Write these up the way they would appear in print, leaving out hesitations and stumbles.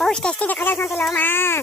बहुत टेस्टी देखा जाता है माँ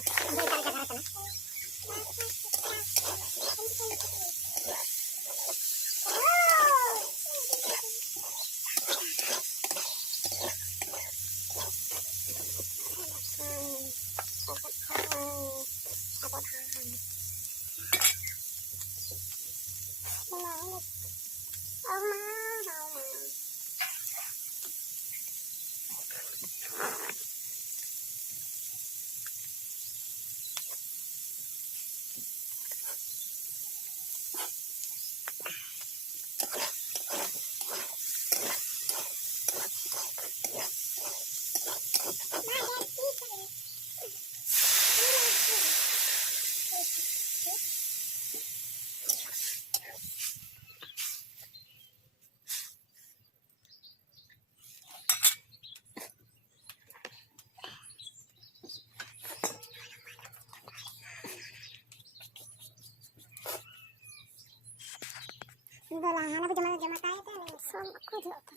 Hana jama tayo din. So, ako dito.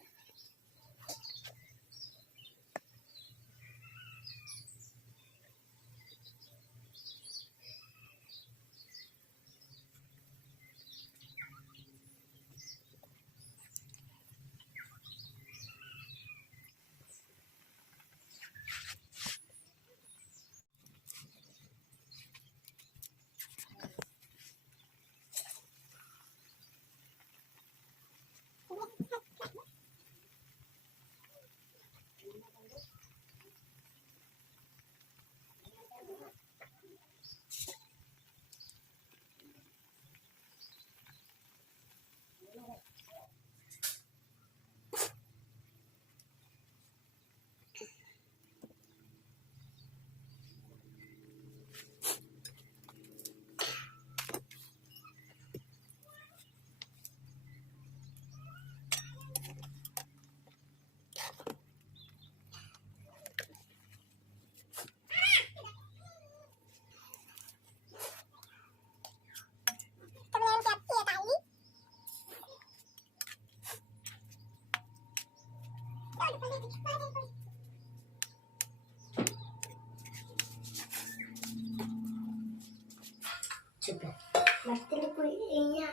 चुप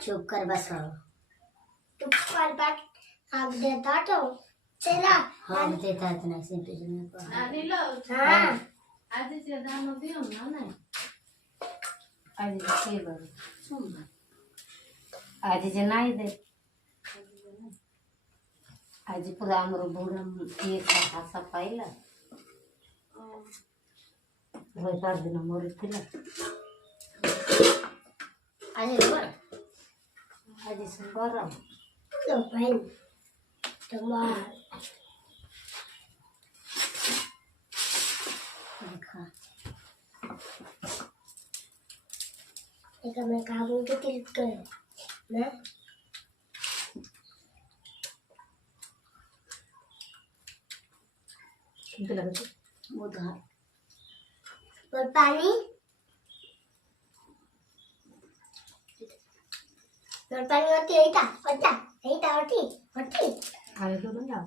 चुप कर बस तो कल बात आप देता तो चला हाँ देता इतना सिंपल हाँ आज से दाम दियो ना नहीं आज से बर सुन आज जे नहीं दे आज पूरा हमरो बूढ़ा एक खाता पाइला रोज 5 दिन मोर थिला आज बर आज से गरम तो पहन तुम्हारा देखा एक मैं काबू के क्लिक कर ना किंतु लगे वो धार और पानी होती है इटा होती आले तो बन जाओ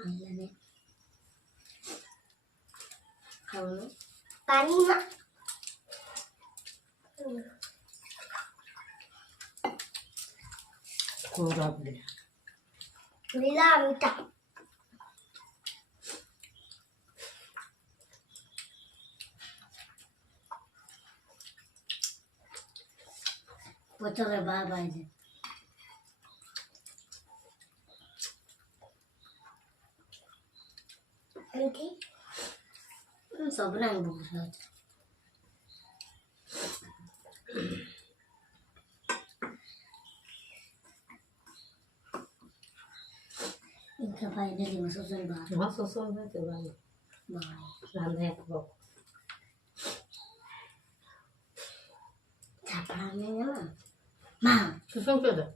आने खाओ पानी में पूरा भी मिला मीठा पोचो रे बाबा जी एंटी सब ना बुझा इनका फाइनली मसो चल बात हाँ ससुर में तो बाल बाय रांधे को छापा में ना मां सुसुम के दो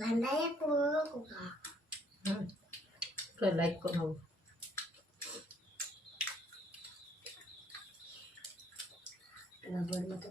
Landai aku kuka. फिर लाइक को हम रबर में तो